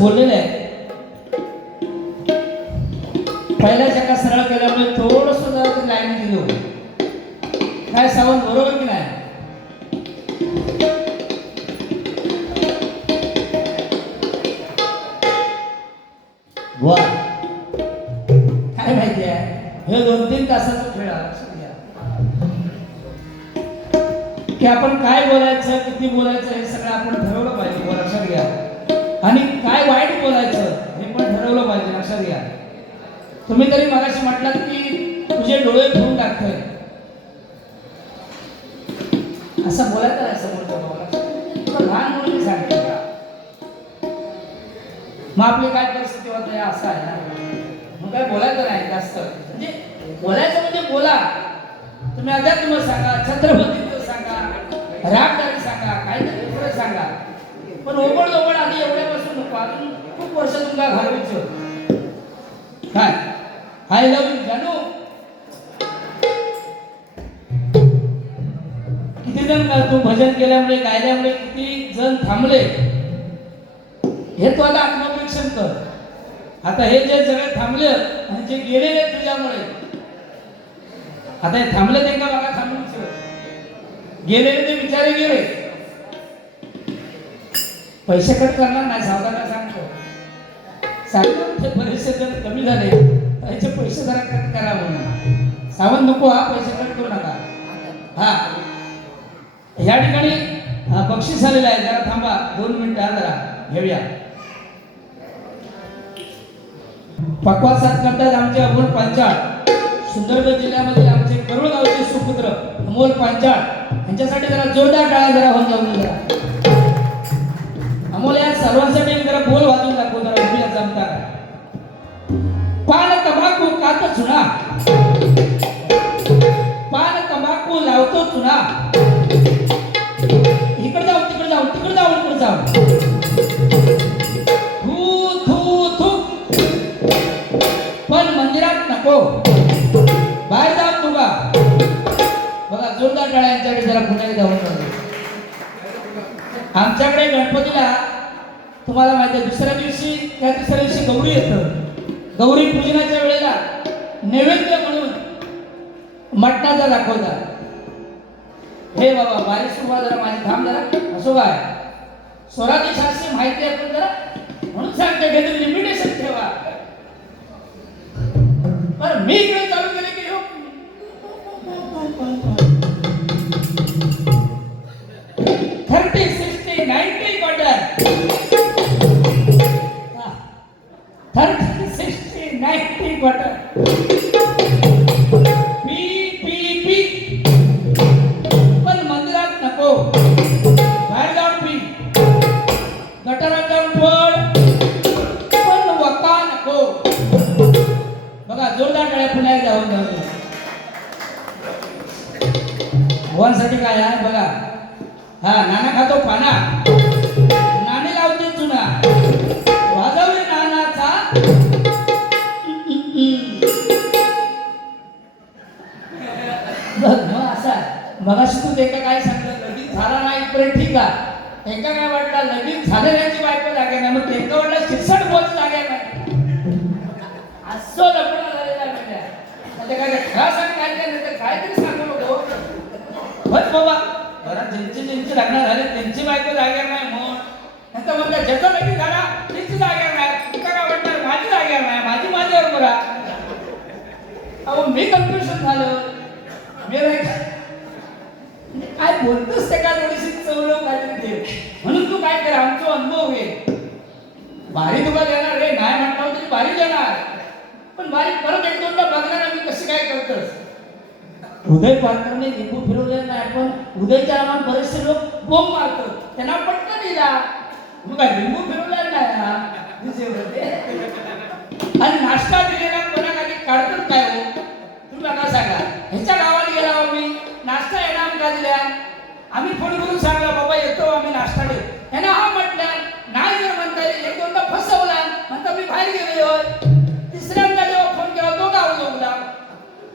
बोललेलं आहे. पहिल्या जगा सरळ केल्यामुळे थोडस लाईन दिलो. काय सावंत बरोबर की नाही? वा काय माहिती आहे, हे 2-3 तासाचा खेळ आहे. की आपण काय बोलायचं, किती बोलायचं हे सगळं आपण ठरवलं पाहिजे, लक्षात घ्या. आणि काय वाईट बोलायचं हे पण ठरवलं पाहिजे, लक्षात घ्या. तुम्ही तरी मगाशी म्हटलात की तुझे डोळे धुवून टाकतोय, असं बोलायचं नाही समोरच्या भावाला. लहान मुली सांगते का मग आपली काय परिस्थिती होते असं आहे ना. मग काय बोलायचं नाही जास्त, म्हणजे बोलायचं म्हणजे बोला. तुम्ही अध्यात्म सांगा, छत्रपतीचं सांगा, रागदारी सांगा, काहीतरी पुढे सांगा, पण ओबड ओबड आधी एवढ्यापासून नको. अजून खूप वर्ष तुमका घालवायचं. काय आय लव्ह यू जानू. किती जण तू भजन केल्यामुळे, गायल्यामुळे किती जण थांबले हे तू आता आत्मपरीक्षण कर. आता हे जे सगळे थांबले आणि जे गेलेले तुझ्यामुळे, आता हे थांबले ते का बघा, थांबून गेलेले ते बिचारे गेले. पैसे कट करणार नाही, सावकाराला सांगतो. ते बरेचसे जण कमी झाले, त्याचे पैसे जरा कट करा म्हणून. सावंत नको हा, पैसे कट करू नका. हा या ठिकाणी बक्षीस आलेलं आहे, जरा थांबा 2 मिनिटं जरा घेऊया. पक्वा साथ करतात आमचे अमोल पांचाळ, सुंदरगड जिल्ह्यामध्ये आमचे करुळ गावचे सुपुत्र अमोल पांचाळ यांच्यासाठी जरा जोरदार टाळ्या जरा होऊन जाऊन जरा. अमोल या सर्वांसाठी जरा बोल वाजून दाखव जरा, उभ्या जमता. पान तंबाखू कात चुना, पान तंबाखू लावतो चुना. इकडे जाऊ, तिकडे जाऊ, तिकडे जाऊ, इकडे जाऊ. थू थू थू पण मंदिरात नको, बाहेर जाऊ तुका. बघा जोरदार टाळ्या यांच्याकडे जरा पुन्हा एकदा होऊन. आमच्याकडे गणपतीला तुम्हाला माहिती आहे, दुसऱ्या दिवशी त्या तिसऱ्या दिवशी गौरी येतं. गौरी पूजनाच्या वेळेला नैवेद्य म्हणून मटणाचा दाखवतात. हे बाबा बारीक सुरुवात जरा माझी थांब जरा, असो काय स्वराची शास्त्री माहिती आहे पण जरा म्हणून सांगते की लिमिटेशन ठेवा. पण मी इकडे चालू केले की 30, 60, 90 क्वार्टर, 30, 60, 90 क्वार्टर. पण मंदिरात नको, बाहेर जाऊन पी, गटारात जाऊन पड, पण वका नको. बघा जोरदार टाळ्या पुन्हा एकदा होऊन जाऊ. भगवानसाठी काय आहे बघा. हा नाना खातो पाना, नाणे लावते चुना, वाजवले नानाचा. मग असा मगाशी तू ते काय सांगितलं, लगीन झाला नाही इथपर्यंत ठीक आहे. एका काय वाटला लगीन झालेल्याची बायको जागे नाही, मग ते वाटला 66 बोल जागे नाही. असं लपडा झालेला म्हणजे आता काय खरा सांग काय नाही, काहीतरी सांगू नको बस बाबा. घरात ज्यांची लग्न झाले त्यांची बायको जागेवर नाही म्हणून नंतर म्हणतात ज्याचा लगीन झाला त्यांची जागेवर नाही. तुका काय वाटणार माझी जागेवर नाही, माझी माझ्यावर बरा. अहो मी कन्फ्युजन झालं, मी काय बोलतोस ते का थोडीशी चवलं काहीतरी दे म्हणून तू काय कर, आमचा अनुभव घे. बारी तुला देणार रे, नाही म्हटलं तरी बारी देणार, पण बारी परत 1-2दा बघणार आम्ही कशी काय करतोस. उदय पारकरने लिंबू फिरवले नाही, पण उदयच्या आम्हाला बरेचसे लोक बोंब मारतात, त्यांना पटकन दिला. मग काय लिंबू फिरवला नाही आणि नाश्ता दिलेला कोणाखाली काढतात काय हो तुम्ही बघा सांगा. ह्याच्या गावाला गेला मी नाश्ता येणार का दिल्या, आम्ही फोन करून सांगला बाबा येतो आम्ही नाश्ता देऊ. ह्यानं हा म्हटलं नाही जर म्हणता येईल, 1-2दा फसवला म्हणता मी बाहेर गेलो. तिसऱ्यांदा जेव्हा फोन केला तो गाव जोगला.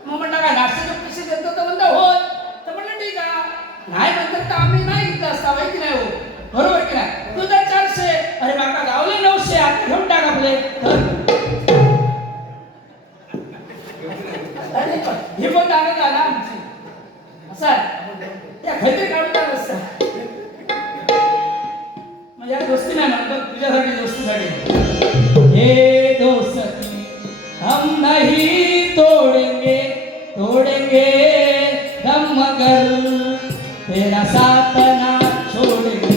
मग म्हणलं काय नाश्त्याचे पैसे देतो तर म्हणता होय, तर म्हणलं ठीक आहे. नाही म्हणतात तर आम्ही नाही घेतलं असता, माहिती नाही हो, बरोबर की नाही. तुझा 400, अरे बाबा गावले 900. दे हे पण दाखवत आला आमची असा त्या खैत्री काढून रस्ता म्हणजे दोस्ती नाही म्हणतो तुझ्यासाठी दोस्तीसाठी हे दोस्ती हम नहीं तोड़ेंगे तोड़ेंगे हम मगर तेरा साथ ना छोड़ेंगे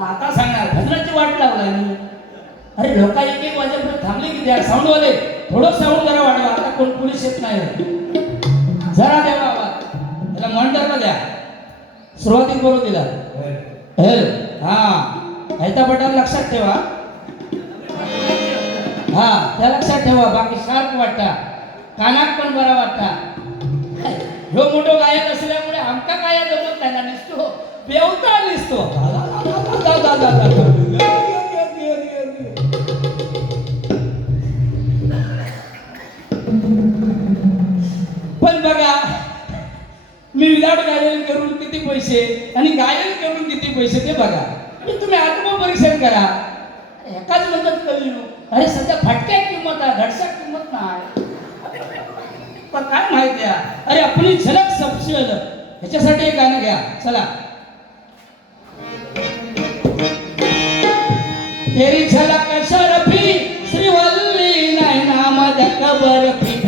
आता सांगणार भजनाची वाट लावला मी अरे लोक एक एक वाजेपर्यंत थांबले की द्या साऊंडवाले थोडं साऊंड जरा वाढवा आता कोण पोलीस येत नाही जरा द्या बाबा त्याला मॉनिटरला द्या सुरुवातीत बोलू दिला हेल हा हैता बटन लक्षात ठेवा हा त्या लक्षात ठेवा बाकी शार्प वाटता कानात पण बरा वाटता ह्यो मोठो गायक असल्यामुळे आमका काय जमत नाही ना निसतो बेवता निसतो पण बघा मी विदाउट गायन करून किती पैसे आणि गायन करून किती पैसे ते बघा तुम्ही आत्मपरीक्षण करा एकाच म्हणतात कमी अरे सध्या फटक्यात किंमत आहे घडसाक किंमत नाही पण काय माहिती आहे अरे आपली झलक सबसेल ह्याच्यासाठी एक गाणं घ्या चला तेरी झलक शरफी श्रीवल्ली नाही नाम जग बर्फी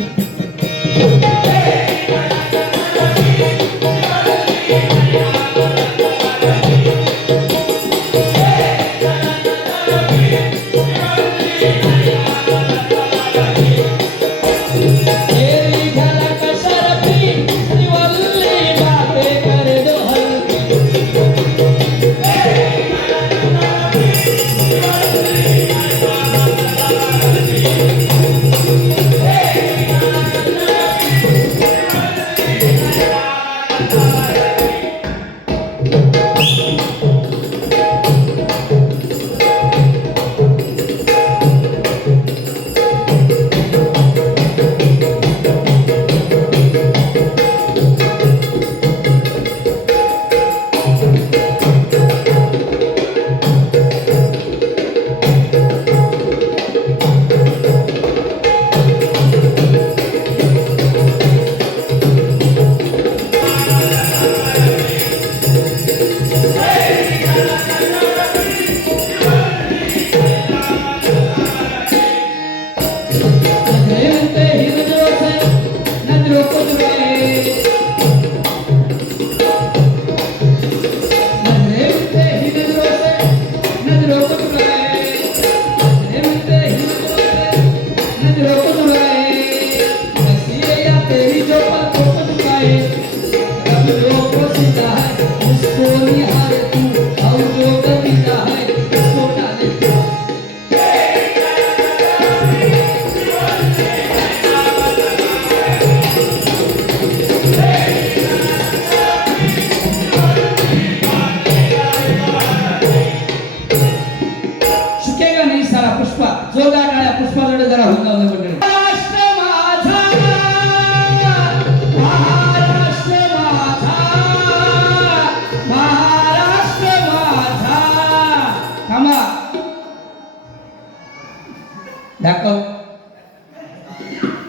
दाखव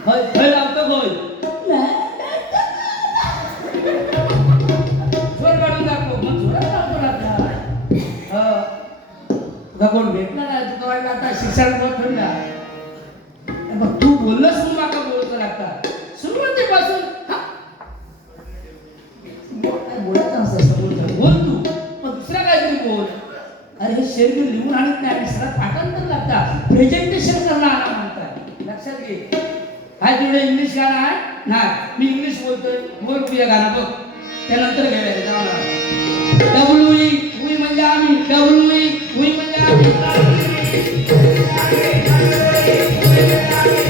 होय लावतो होय जोर काढून दाखव मग जोरात लावतो ना तुझा कोण भेटला नाही तुझा वाटलं आता शिक्षण बोलत ना मग तू बोललंस म्हणून माका बोलतो लागता सुरुवातीपासून बोलायचं असं बोलतो बोल तू मग दुसरा काहीतरी बोल अरे हे शरीर लिहून आणत नाही आणि सगळं पाठांतर प्रेझेंटेशन करणं आला म्हणतात. लक्षात घे. काय तुझे इंग्लिश गाणं आहे ना, मी इंग्लिश बोलतोय, बोल तुझ्या गाणं बघ, त्यानंतर घ्यायला जाणार. डब्ल्यू ई म्हणजे आम्ही, डब्ल्यू ई म्हणजे आम्ही,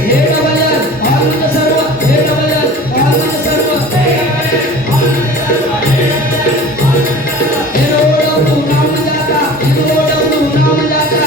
हे डबल एल ऑल म्हणजे सर्व, हे डबल एल ऑल म्हणजे सर्व, हे डब्ल्यू नाव म्हणजे आता, हे डब्ल्यू नाव म्हणजे आता,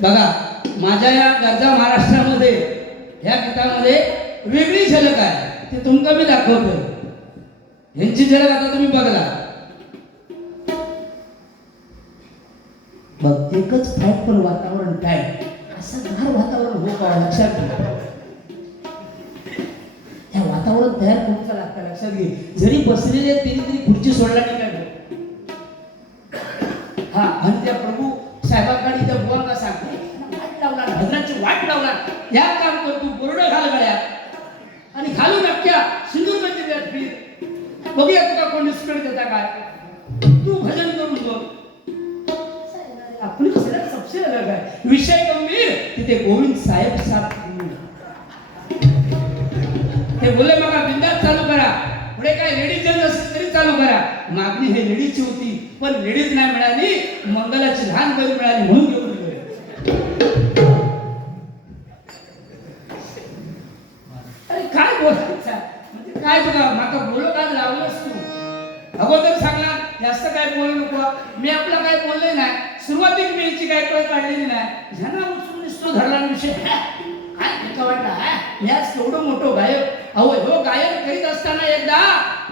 बघा माझ्या या गरजा महाराष्ट्रामध्ये ह्या गीतामध्ये वेगळी झलक आहे, ते तुमका मी दाखवतो. ह्यांची झलक आता तुम्ही बघला. बघ एकच फॅट पण वातावरण काय असं गार वातावरण हो का, लक्षात घे. त्या वातावरण तयार करूचा लागतं, लक्षात घे. जरी बसलेले तरी खुर्ची सोडला नाही काय. हा आणि त्या प्रभू साहेबांकडे त्या बुवांना सांगते वाट लावला, भद्राची वाट लावला, या काम करतो बोर्ड घाल गळ्यात आणि घालू नक्क्या सिंधू मंदिरात फिर, बघूया तुका कोणी स्पीड देता काय, तू भजन करून बघ. आपली सगळ्यात सबसे अलग आहे, विषय गंभीर, तिथे गोविंद साहेब साथ ते बोले बघा बिंदास चालू करा, पुढे काय लेडीज जण असेल तरी चालू करा. मागणी हे लेडीजची होती पण लेडीज नाही मिळाली, मंगलाची लहान बहीण मिळाली म्हणून घेऊन गेले. अरे काय बोलायचं म्हणजे काय तुला माका बोलो काय लावलंस तू, अगोदर सांगला जास्त काय बोलू नको, मी आपला काय बोलले नाही, सुरुवातीक मी याची काय कळ काढलेली नाही, ह्यांना उचलून निसतो धरला विषय काय वाटला याच केवढं मोठं गायक. अहो हो गायन करीत असताना एकदा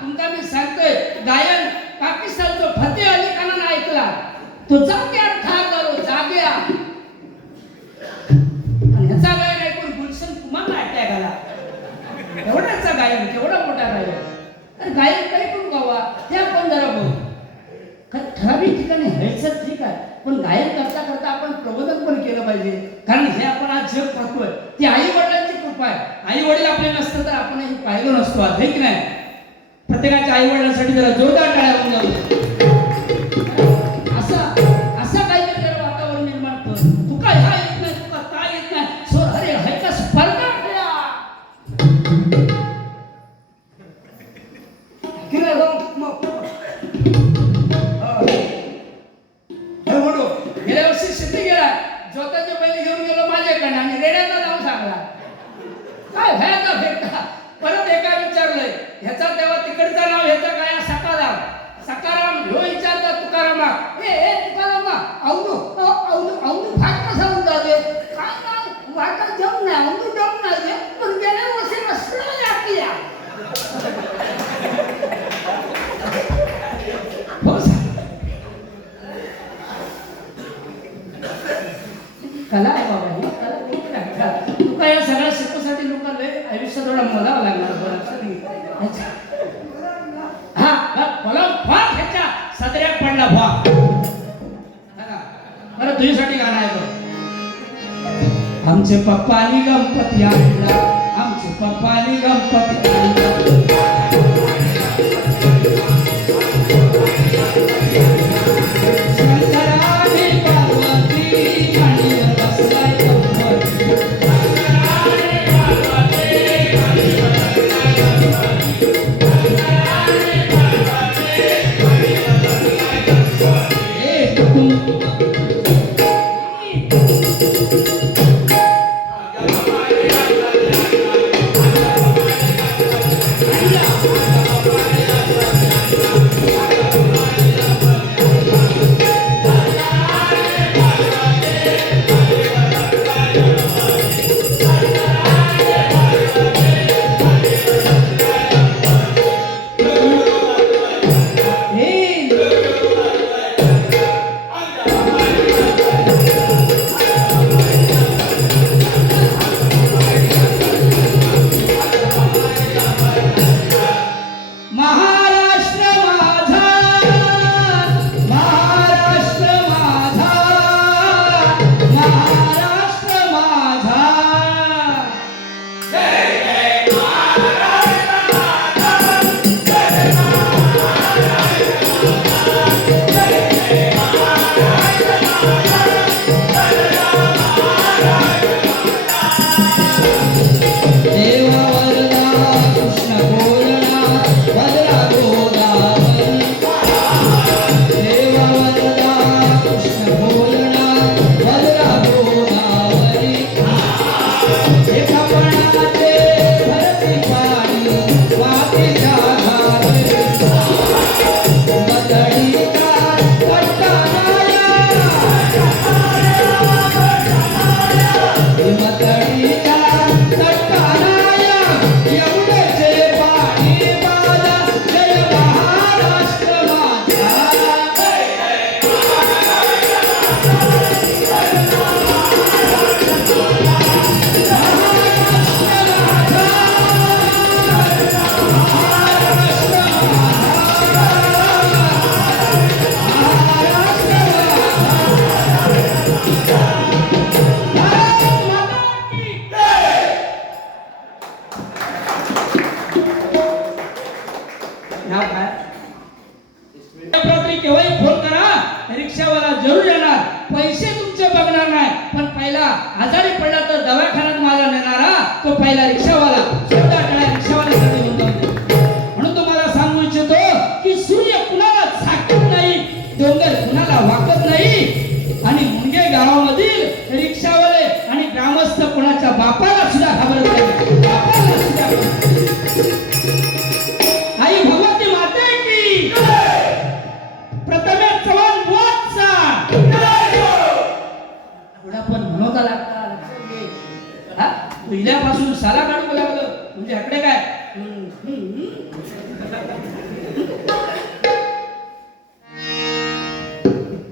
तुमका मी सांगतोय, गायन पाकिस्तानचं फतेह अली खानानं ऐकला, तो जाग्या ठार झालो जाग्या, आणि ह्याचा गायन ऐकून गुलशन कुमारला अटॅक आला. एवढाचा गायन केवढा मोठा गायन. अरे गायन काय करून गावा ते आपण जरा बघू. ठराविक ठिकाणी ह्याचं ठीक आहे, पण गायन करता करता आपण प्रबोधन पण केलं पाहिजे, कारण हे आपण आज जग पाहतोय ती आई वडिलांची कृपा आहे. आई वडील आपले नसतं तर आपण हे पाहिलं नसतो आज, हे की नाही. प्रत्येकाच्या आई वडिलांसाठी जरा जोरदार टाळ्या होऊन जाऊ. असं काहीतरी जरा वातावरण निर्माण कर. तुका ह्या येत नाही, तुका काय येत नाही, सो अरे हाय का स्पर्धा गेल्या वर्षी सिद्धी गेला, जोताचे बैल घेऊन गेलो माझ्याकडे आणि रेड्याचं नाव सांगला. काय भयाचा फेकता. परत एका विचारलंय ह्याचा तेव्हा तिकडचा नाव ह्याचा काय सकाराम, सकाराम ह्यो विचारता तुकारामा, ए तुकारामा औनु औनु औनु फाट कसा होऊन जाते, काय नाव वाटा जाऊन नाही, औनु जाऊन नाही, पण गेल्या वर्षी असलं लागल्या. कला आहे बाबा, ही कला कोणी लागतात. तुका या सगळ्या शिकवसाठी लोक लय पैसा थोडा मोजावा लागणार बरं. हा मला फार ह्याच्या सदऱ्यात पडला भाग. बरं तुझ्यासाठी गाणं आहे तो. आमचे पप्पानी गणपती आणला, आमचे पप्पानी गणपती आणला. शंकराने पार्वती मांडीवर बसलाय गणपती. शंकराने पार्वती मांडीवर बसलाय गणपती. शंकराने पार्वती मांडीवर बसलाय गणपती. हे तुम केव्हाही फोन करा, रिक्षावाला जरूर येणार. पैसे तुमचे बघणार नाही, पण पहिला आजारी पडला तर दवाखान्यात मला नेणारा तो पहिला रिक्षावाला. सुद्धा रिक्षावाल्यासाठी म्हणून तुम्हाला सांगू इच्छितो की सूर्य कुणाला झाकत नाही, डोंगर कुणाला वाकत नाही. आणि मुंगे गावामधील रिक्षावाले आणि ग्रामस्थ कुणाच्या बापाला सुद्धा घाबरत नाही. बापाला सुद्धा आई भगवती माता की प्रथमे चव्हाण बुवाचा एवढा पण म्हणवता लागता. हा पहिल्यापासून साला काढू लागलं म्हणजे हकडे काय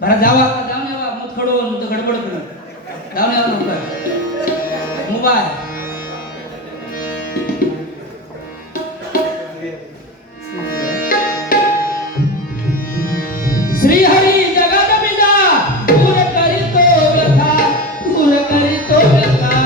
बरं जावा जाऊन यावा मत खडून गडबड करत जाऊन यावा नंतर मोबाईल श्री हरी जगदंबिका दूर करीतो व्यथा, दूर करीतो व्यथा.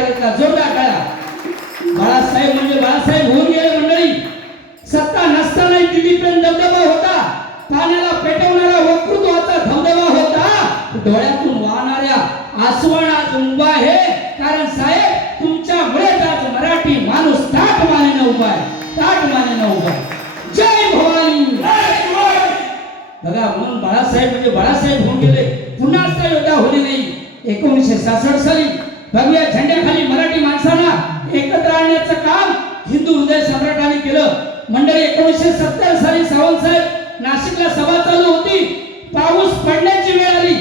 पुढाकार घेतला. जोरदार टाळ्या. बाळासाहेब म्हणजे बाळासाहेब होऊन गेले मंडळी. सत्ता नसतानाही दिल्लीपर्यंत दबदबा होता. पाण्याला पेटवणारा वक्तृत्वाचा धबधबा होता. डोळ्यातून वाहणाऱ्या आसवणात उभा आहे. कारण साहेब तुमच्यामुळे आज मराठी माणूस ताट मानेनं उभा आहे. ताट मानेनं उभा आहे. जय भवानी. बघा म्हणून बाळासाहेब म्हणजे बाळासाहेब होऊन गेले. पुन्हा असा योद्धा होणे नाही. 1966 साली भगव्या झेंड्याखाली मराठी माणसांना एकत्र आणण्याचं काम हिंदू हृदय सम्राटांनी केलं. मंडळी 1970 साली सावंत साहेब नाशिकला सभा चालू होती. पाऊस पडण्याची वेळ आली.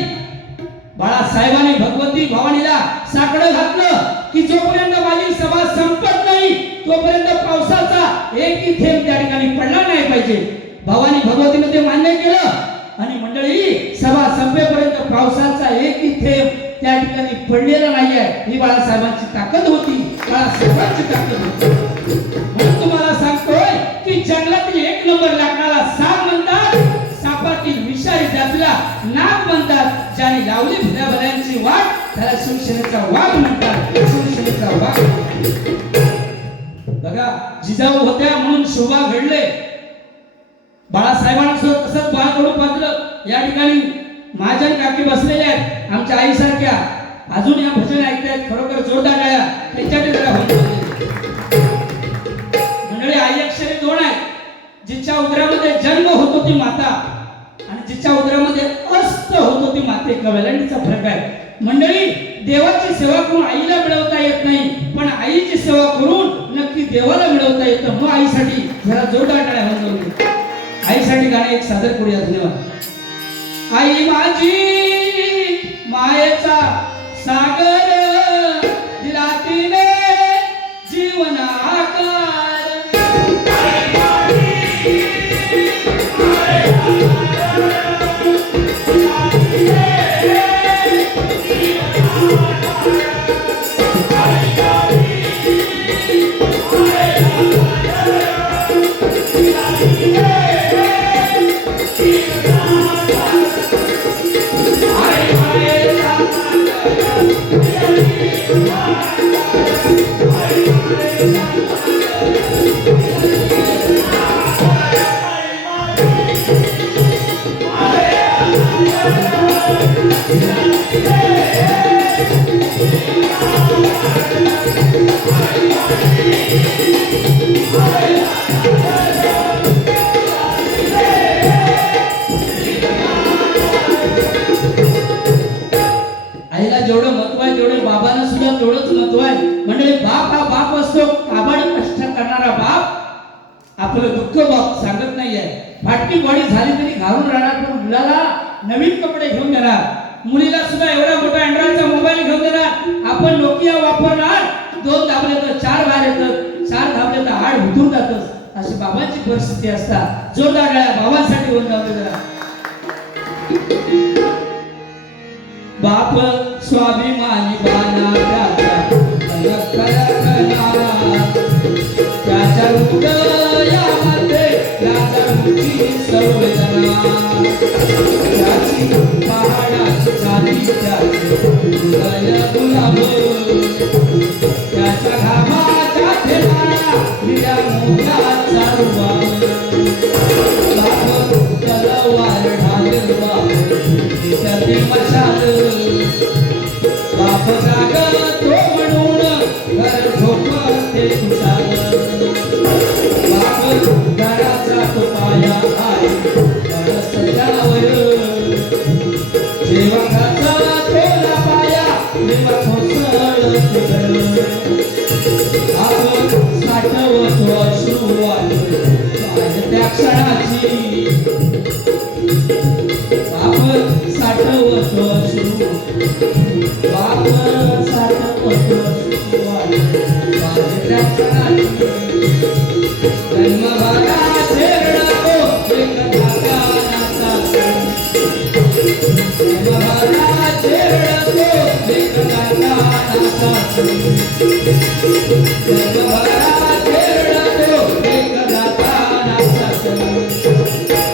बाळासाहेबांनी भगवती भवानीला साकडं घातलं की जोपर्यंत माझी सभा संपत नाही तोपर्यंत पावसाचा एकही थेंब त्या ठिकाणी पडला नाही पाहिजे. भवानी भगवतीने ते मान्य केलं आणि मंडळी सभा संपेपर्यंत पावसाचा एकही थेंब त्या ठिकाणी पडलेला नाहीये. ही बाळासाहेबांची ताकद होती. बाळासाहेबांची ताकद होती. म्हणून तुम्हाला सांगतोय की जंगलातील एक नंबर लाकडाला साग म्हणतात. सापातील विषारी जातीला नाग म्हणतात. ज्याने लावली भुऱ्याभऱ्यांची वाट त्याला शिवसेनेचा वाघ म्हणतात. शिवसेनेचा वाघ. बघा जिजाऊ होत्या म्हणून शोभा घडले. बाळासाहेबांना तसंच बाळकडू पात्र या ठिकाणी महाजन काकी बसलेले आहेत आमच्या आईसारख्या. अजून या भजन ऐकतायत. खरोखर जोरदार टाळ्या त्यांच्याकडे जरा मंडळी. आई अक्षरे 2 आहेत. जिच्या उदरामध्ये जन्म होतो ती माता आणि जिच्या उदरामध्ये अस्त होतो ती माते. वेलांटीचा फरक आहे मंडळी. देवाची सेवा करून आईला मिळवता येत नाही पण आईची सेवा करून नक्की देवाला मिळवता येतं. मग आईसाठी जरा जोरदार टाळ्या होऊन जाऊ. आईसाठी गाणं एक सादर करूया. धन्यवाद. आई माझी मायेचा सागर दिला तिने जीवन आकार. आईला जेवढं महत्व आहे तेवढे बाबांना सुद्धा तेवढंच महत्व आहे. म्हणजे बाप हा बाप असतो. काबाड कष्ट करणारा बाप आपलं दुःख बाप सांगत नाहीये. फाटकी बॉडी झाली तरी घालून राहणार पण मुलाला नवीन कपडे घेऊन देणार. मुलीला सुद्धा एवढा मोठा अँड्रॉइडचा मोबाईल घेऊन देणार. आपण नोकिया वापरणार. 2 दाबले तर 4 बाहेर येतात. 4 दाबले तर 8 उठून जातात. अशी बाबांची परिस्थिती असतात. जोरदार टाळ्या बाबांसाठी होऊन जाऊ जरा. बाप स्वाभिमानी बाणा त्याच्या हृदयामध्ये राजाची संवेदना. त्याची पहाडाची चाली त्याचे हृदय गुलाब. त्याच्या घामाच्या थेंबाला हिऱ्या मोत्याचा रुबाब. बाप तलवार ढाल त्याची मशाल. बाप जाग तो म्हणून घर झोपते खुशाल. बाप घराचा तो पाया आहे सजावर. जेव्हा थोडा पाया तेव्हा कोसळते घर. बाप साठवतो अश्रुवाल त्या क्षणाची. बाप साठवतो अश्रू. बाप साठवतो अश्रुवाल त्या क्षणाची. जन्मभराचे रडतो एक धागाचा. जन्मभराचे रडतो एक धागाचा. जन्मभराचे रडतो एक धागाचा.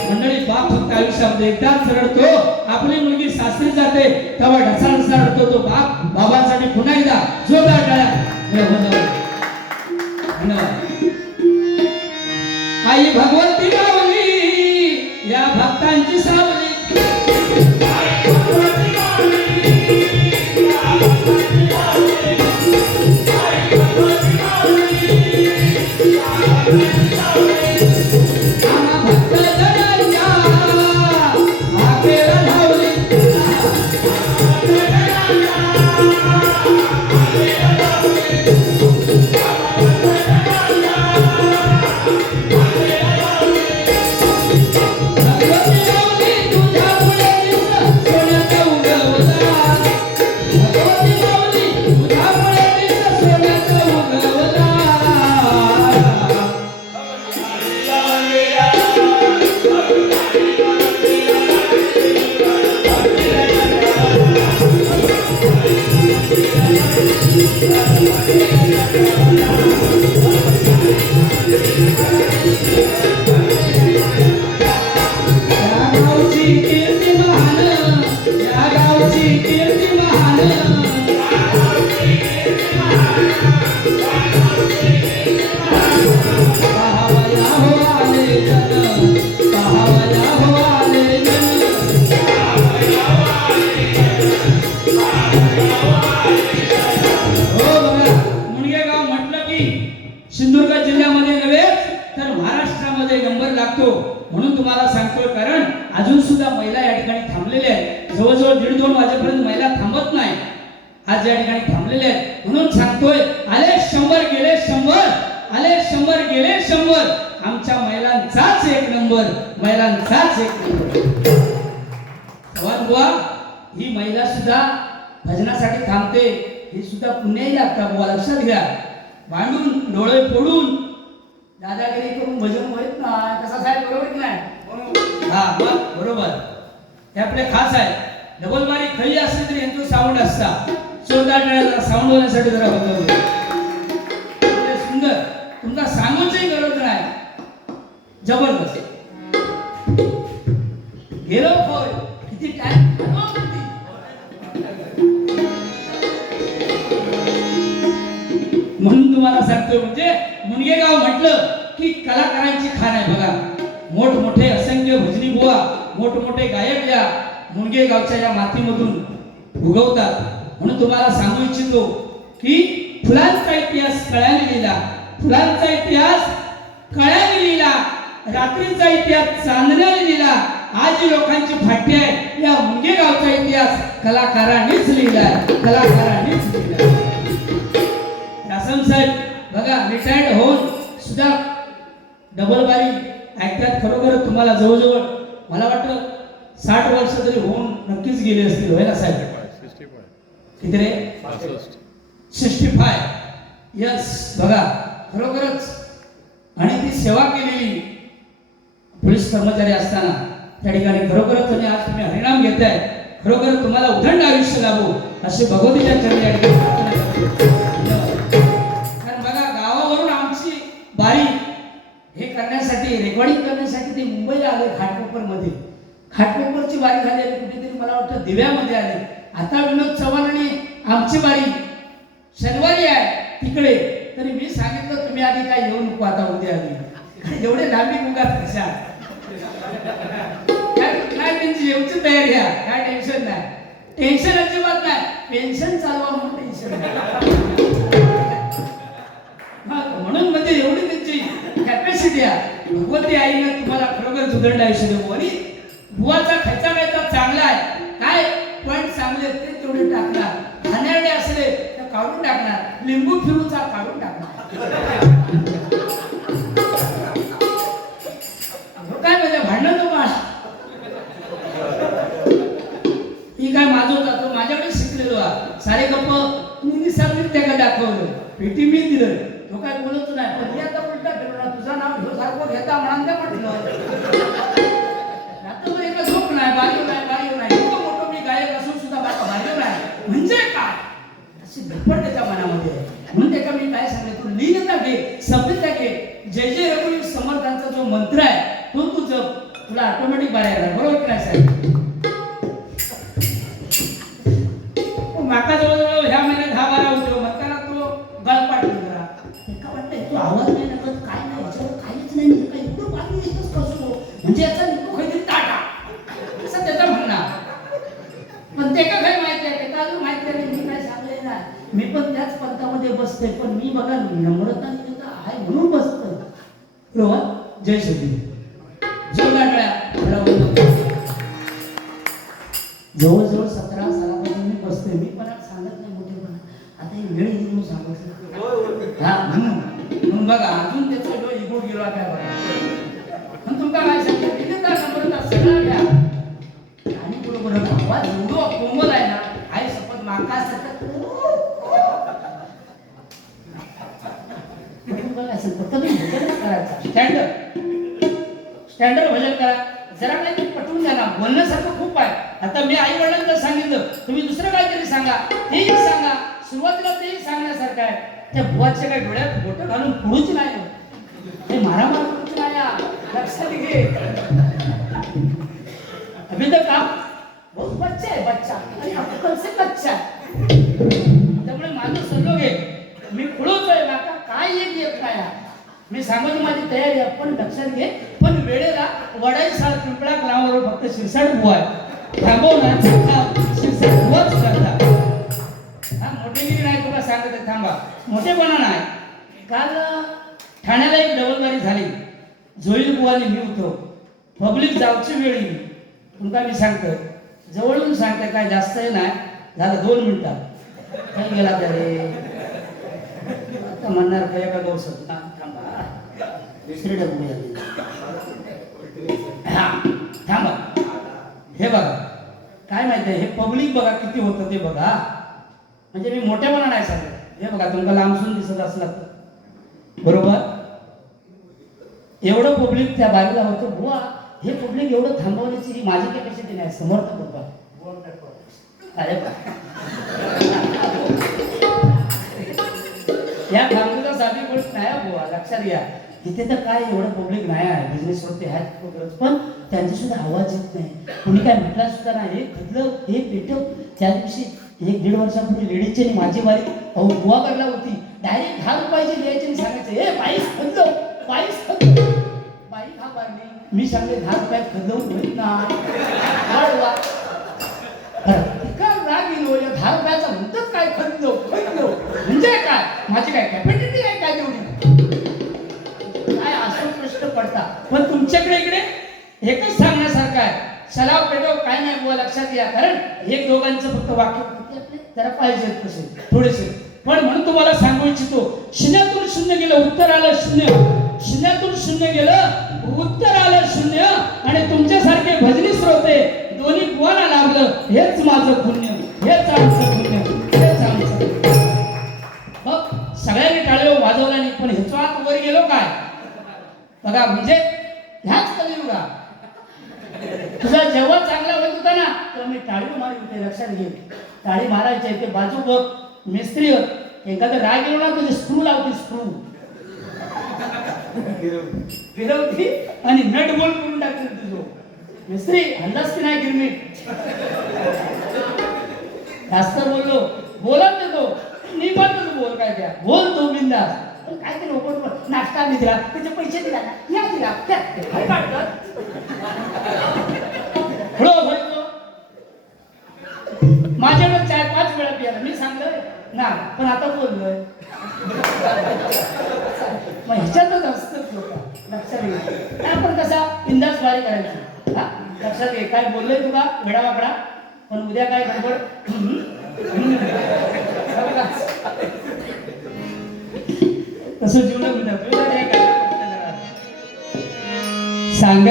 मंडळी बाप फक्त आयुष्यामध्ये वर्षामध्ये एकदाच रडतो. आपली मुलगी सासरी जाते तेव्हा ढसा रडतो तो बाप. बाबांसाठी पुन्हा एकदा जोरदार टाळ्या. आई भगवंती माऊली या भक्तांची सावली. सिंधुदुर्ग जिल्ह्यामध्ये नव्हे तर महाराष्ट्रामध्ये नंबर लागतो. म्हणून तुम्हाला सांगतोय, कारण अजून सुद्धा महिला या ठिकाणी थांबलेल्या आहेत. जवळजवळ 1:30-2 वाजेपर्यंत महिला थांबत नाही. आज या ठिकाणी थांबलेले आहेत. म्हणून सांगतोय, आले 100 गेले 100, आले 100 गेले 100. आमच्या महिलांचाच एक नंबर, महिलांचाच एक नंबर. बुवा, ही महिला सुद्धा भजनासाठी थांबते. ही सुद्धा पुण्याही लागतात बुवा, लक्षात घ्या. भांडून डोळे फोडून दादागिरी करून भजन होत नाही. कसा साहेब, बरोबर की नाही? हा, मग बरोबर. हे आपले खास आहे. डबल मारी खळी असली तरी यांचं साऊंड असता. जोरदार टाळ्या साऊंड होण्यासाठी जरा बघतो. सुंदर, तुमचा सांगूची गरज नाही. जबरदस्त गेलो होय. किती टाइम म्हणून तुम्हाला सांगतो. म्हणजे मुनगेगाव म्हटलं की कलाकारांची खाण आहे बघा. मोठमोठे असंख्य भजनी बुवा, मोठमोठे गायक या मुनगेगावच्या या मातीमधून उगवतात. म्हणून तुम्हाला सांगू इच्छितो की फुलांचा इतिहास कळ्याने लिहिला, फुलांचा इतिहास कळ्याने लिहिला, रात्रीचा इतिहास चांदण्याने लिहिला. आज जी लोकांची फाटी आहे या मुनगेगावचा इतिहास कलाकारांनीच लिहिला, कलाकारांनीच लिहिला. दासम साहेब बघा, रिटायर्ड होऊन सुद्धा डबल बारी ऐकतात. खरोखर तुम्हाला जवळजवळ मला वाटतं 60 वर्ष तरी होऊन नक्कीच गेले असतील, होय ना साहेब? किती रे? 65. यस, बघा खरोखरच. आणि ती सेवा केलेली पोलीस कर्मचारी असताना त्या ठिकाणी खरोखरच. आणि आज तुम्ही हरिनाम घेताय. खरोखर तुम्हाला उदंड आयुष्य लाभो असे भगवतीच्या चरणी या ठिकाणी प्रार्थना करतो. कारण बघा, गावावरून आमची बारी हे करण्यासाठी, रेकॉर्डिंग करण्यासाठी ते मुंबईला आले. घाटकोपरमध्ये घाटकोपरची बारी झाली आणि कुठेतरी मला वाटतं दिव्यामध्ये आले. आता विनोद चव्हाण आणि आमची बारी शनिवारी आहे तिकडे. तरी मी सांगितलं, तुम्ही आधी काय येऊ नको, आता उद्या आधी. एवढे लांबी मुगा कशा काय त्यांची येऊची तयारी आहे, काय टेन्शन नाही. टेन्शन अजिबात नाही. पेन्शन चालवा म्हणून टेन्शन नाही. म्हणून म्हणजे एवढी त्यांची कॅपॅसिटी आहे. भगवती आईनं तुम्हाला खरोखर सुदंड आयुष्य देऊ. आणि बुवाचा खर्चा चांगला आहे. काय पॉईंट चांगले ते तेवढे टाकणार. खाण्याडे असले तर काढून टाकणार. लिंबू फिरूचा काढून टाकणार. काय म्हणजे भांडण नको. ही काय माझं जातो, माझ्याकडे शिकलेलो सारे गप्प तुम्ही निसर्ग त्याला दाखवलं, पेटी मी दिलं. तो काय बोलत नाही. पण आता उलटा फिरवला, तुझं नाव घेऊ सारखं घेता म्हणा म्हटलं. रात्रभर एका झोप नाही, बारीव नाही. इतकं मोठं मी गायक असून सुद्धा बारीव नाही म्हणजे काय, अशी धडपड त्याच्या मनामध्ये आहे. म्हणून त्याच्या मी काय सांगितलं, तू लीनता घे, सभ्यता घे. जय जय रघुवीर समर्थांचा जो मंत्र आहे तो तू जप. तुला ऑटोमॅटिक बाहेर येणार, बरोबर की नाही साहेब? माका जवळजवळ ह्या महिन्यात 10-12 होतो म्हणताना तो गळपाट जरा एका वाटतंय तू आवाज नाही ना करत, काय नाही याच्यावर काहीच नाही, काय एवढं बाजू येतच कसो म्हणजे याचा निघतो काहीतरी टाटा असं त्याचं म्हणणार. पण ते का काही माहिती आहे, त्याला अजून माहिती आहे मी काय सांगले ना, मी पण त्याच पंथामध्ये बसते, पण मी बघा नम्रता आहे म्हणून बसतो, बरोबर? जय श्री जवळजवळ 17 सालापासून मी बसतोय, मी पण सांगत नाही मोठेपणा, आता ही वेळ येईल म्हणून सांगत हा म्हणून बघा अजून त्याचा जो इगो गेला काय बघा. पण तुमका काय सांगतो तिथे का नम्रता सगळा घ्या आणि बरोबर आवाज एवढो कोमल आहे ना, आई शपथ माका सतत स्टँडर्ड भजन करा, जरा काहीतरी पटवून द्या ना, बोलण्यासारखं खूप आहे. आता मी आई वडिलांना सांगितलं, तुम्ही दुसरं काहीतरी सांगा, तेही सांगा, सुरुवातीला तेही सांगण्यासारखं आहे. त्या बुवाच्या काही डोळ्यात बोटं घालून पुढूच नाही, हे मारामार करूच नाही, लक्षात घे. अभी तक आप बहुत बच्चा है, बच्चा आणि अक्कल से कच्चा आहे. त्यामुळे माझं सल्लो घे, मी खुळूच आहे, माका काय येत नाही, मी सांगून माझी तयारी आहे, पण लक्षात घे, पण वेळेला वडाई साल पिंपळा ग्रामावर फक्त शिरसाट बुवा आहे, थांबवणार शिरसाट बुवाच करता. हा मोठेगिरी नाही तुला सांगत, थांबा मोठेपणा नाही. काल ठाण्याला एक डबलबारी झाली, जोईल बुवाने मी होतो, पब्लिक जाऊची वेळ येईल, तुमका मी सांगतो, जवळून सांगते, काय जास्त नाही झालं, 2 मिनिटात काही गेला तरी आता म्हणणार काय का गौस थांबा दुसरी डबू हा थांबा. हे बघा काय माहिती आहे, हे पब्लिक बघा किती होतं ते बघा, म्हणजे मी मोठेपणा नाही सांगत. हे बघा तुमका लांबसून दिसत असला तर बरोबर, एवढं पब्लिक त्या बाजूला होतं बुवा, हे पब्लिक एवढं थांबवण्याची ही माझी कॅपॅसिटी नाही, समर्थ बाबा. अरे या थांबूचा साधी गोष्ट नाही बुवा, लक्षात घ्या. इथे तर काय एवढं पब्लिक नाही आहे, बिझनेस होते आहेत, पण त्यांचा सुद्धा आवाज येत नाही, कोणी काय म्हटलं सुद्धा नाही. हे खदलं हे पेटव, त्या दिवशी 1-1.5 वर्षापूर्वी लेडीजची माझी बारी अहो बुवा करला होती, डायरेक्ट 10 रुपयाची द्यायची आणि सांगायचं हे बाईस खदलो, बाईस खदलो, बाई खा बारली. मी सांगले 10 रुपयात खदलवून होईल ना, राग येलो, 10 रुपयाचा म्हणतात काय खदलो खदलो म्हणजे काय, माझी काय कॅपॅसिटी आहे काय तेवढी, काय असं प्रश्न पडता. पण तुमच्याकडे इकडे एकच सांगण्यासारखं आहे, सलाव पेटव काय नाही बुवा, लक्षात घ्या. कारण एक दोघांचं फक्त वाक्य जरा पाहिजे तसे थोडेसे, पण म्हणून तुम्हाला सांगू इच्छितो, शून्यातून शून्य गेलं उत्तर आलं शून्य, शून्यातून शून्य गेलं उत्तर आलं शून्य, आणि तुमच्यासारखे भजनी श्रोते दोन्ही बुवाला लाभलं, हेच माझं पुण्य, हेच आमचं पुण्य, हेच आमचं. मग सगळ्यांनी टाळ्या वाजवला नाही, पण ह्याचा आत वर गेलो काय बघा, म्हणजे ह्याच कलियुगा तुझा जेव्हा चांगला होत होता ना, तेव्हा मी टाळी मारी होते, लक्षात घे. टाळी मारायचे ते बाजू बघ, मिस्त्री एखादं राग गेलो ना तुझे स्क्रू लावते, स्क्रू फिरवती आणि नट बोल करून टाकते तुझं. मिस्त्री हल्लाच की नाही गिरमीट, जास्त बोललो बोलत देतो, निबंध बोल काय त्या बोल तो बिंदास, काय ते लोक नाश्ता मी दिला, त्याचे पैसे दिला या दिला काय काढतात माझ्याकडे 4-5 वेळा पियाला मी सांगलोय ना, पण आता बोललोय मग ह्याच्यातच असतंच लोक, लक्षात घे. आपण कसा बिंदास वारी करायची, हा लक्षात घे. काय बोललोय तुला वेडावाकडा, पण उद्या काय गडबड तसं जीवन सांग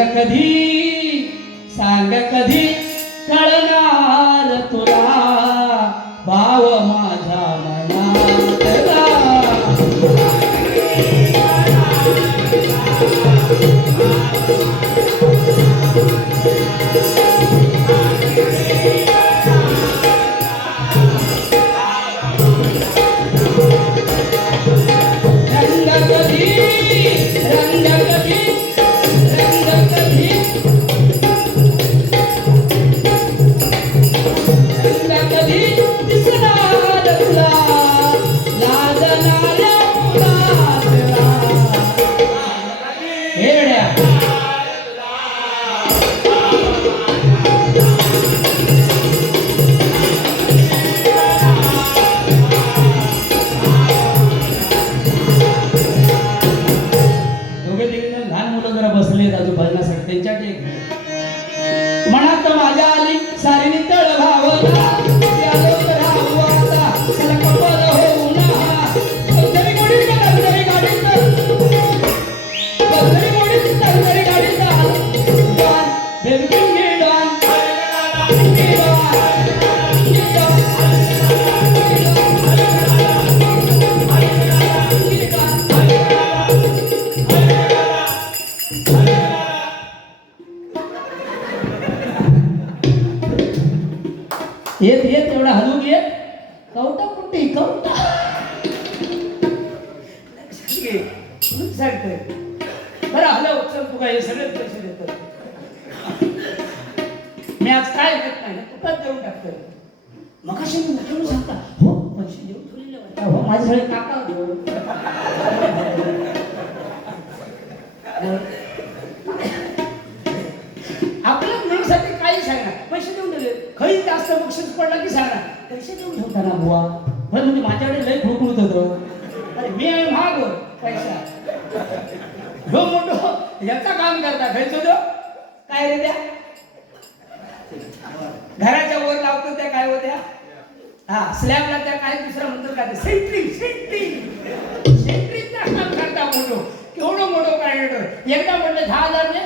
कधी कळणार तुला भाव माझ्या मनातला. रंग कधी घे म्हणून सांगतोय. बरं आलं चल तुला हे सगळे पैसे देतो. मी आज काय देत नाही तुकाच देऊन टाकतोय. मग कशी मुख्यमंत्री सांगता हो पैसे देऊन ठेवलेले वाटतं. हो माझे सगळे काका आपल्या मुलीसाठी काही सांगणार पैसे देऊन ठेवले खरी जास्त बक्षीस पडला की सांगणार पैसे देऊन ठेवताना बुवा. बरं म्हणजे माझ्याकडे लय खुळखुळत होतं. अरे मी आहे महाग पैसा हो मोठं याचा काम करता खायचो तो काय रे त्या घराच्या वर लावतो त्या काय होत्या हा स्लॅबला त्या काय दुसरा म्हणतो का ते सेंट्रिंग सेंट्रिंग सेंट्रिंगचा काम करता मोठो केवढं मोठं कॅरेक्टर. एकदा म्हटलं 10,000 ने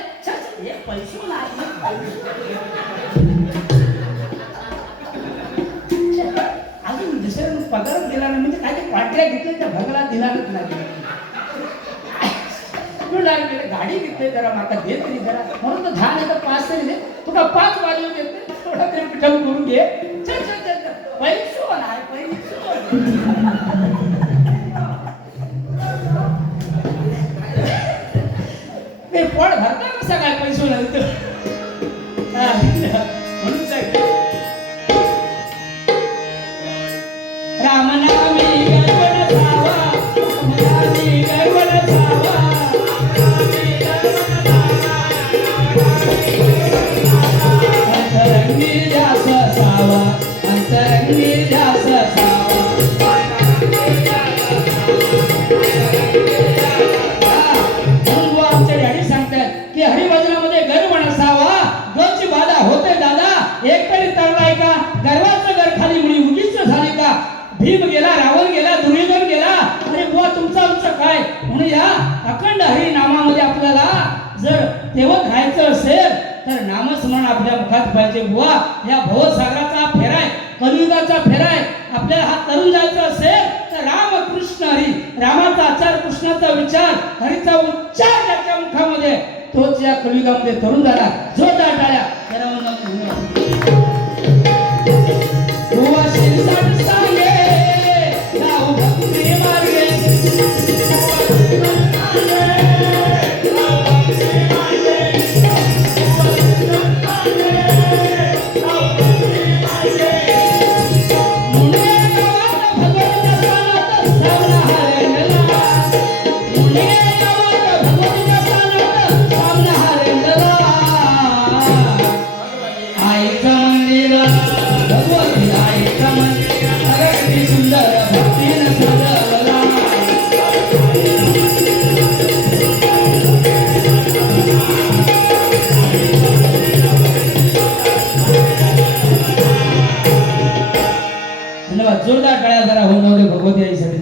हे पैसे नाही अजून दुसऱ्या पगार दिला नाही म्हणजे काय ते कॉन्ट्रॅक्ट घेतले त्या भगला दिलाच नाही. गाडी घेतली जरा माका दे तरी जरा म्हणून तर 10 नाही तर 5 तरी दे तुका 5 वाजवून देते थोडा तरी पिठम करून घे. चल चल चल पैसो नाही पैसो ते पोट भरता कसा काय पैसो नाही म्हणून सांगतो रामनामी गगन सावा रामनामी गगन सावा अंतरंगी जास सावा अंतरंगी जास सावा आमच्या डॅडी सांगतात की हरिभजनामध्ये गर्व नसावा गची बाधा होते दादा एक तरी तरलाय का गर्वाचं घर खाली मुली उगीच झाली का भीम गेला रावण गेला दुर्योधन गेला अरे बुवा तुमचं आमचं काय म्हणून या अखंड हरी नामामध्ये आपल्याला जर तेवत राहायचं असेल तर नामस्मरण आपल्या मुखात पाहिजे बुवा. या भवसागराचा फेराय कलियुगाचा फेराय आपल्याला हा तरुण जायचं असेल तर राम कृष्ण हरी रामाचा आचार कृष्णाचा विचार हरीचा उच्चार त्याच्या मुखामध्ये तोच या कलियुगामध्ये तरुण झाला. जोरदार टाळ्या सांगे लाव भक्ती मार्गे जोरदार टाळ्या जरा होऊन भगवती आईसाठी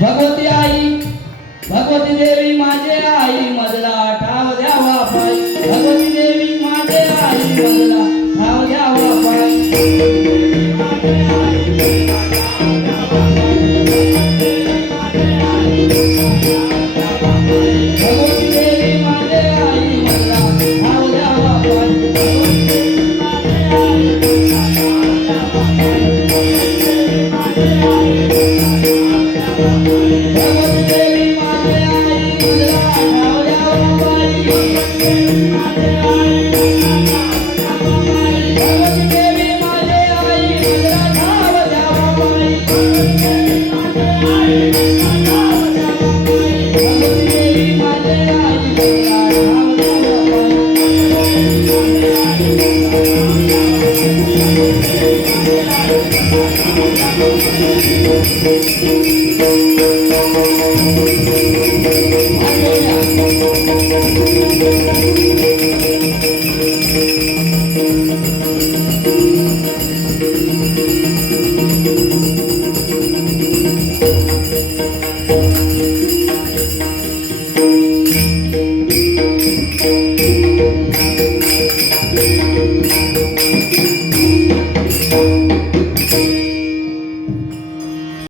भगवती आई भगवती देवी माझे आई मजला ठाव द्यावा पाय भगवती देवी माझे आई मजला ठाव द्यावा पाय भगवती देवी माझे आई मजला ठाव द्यावा पाय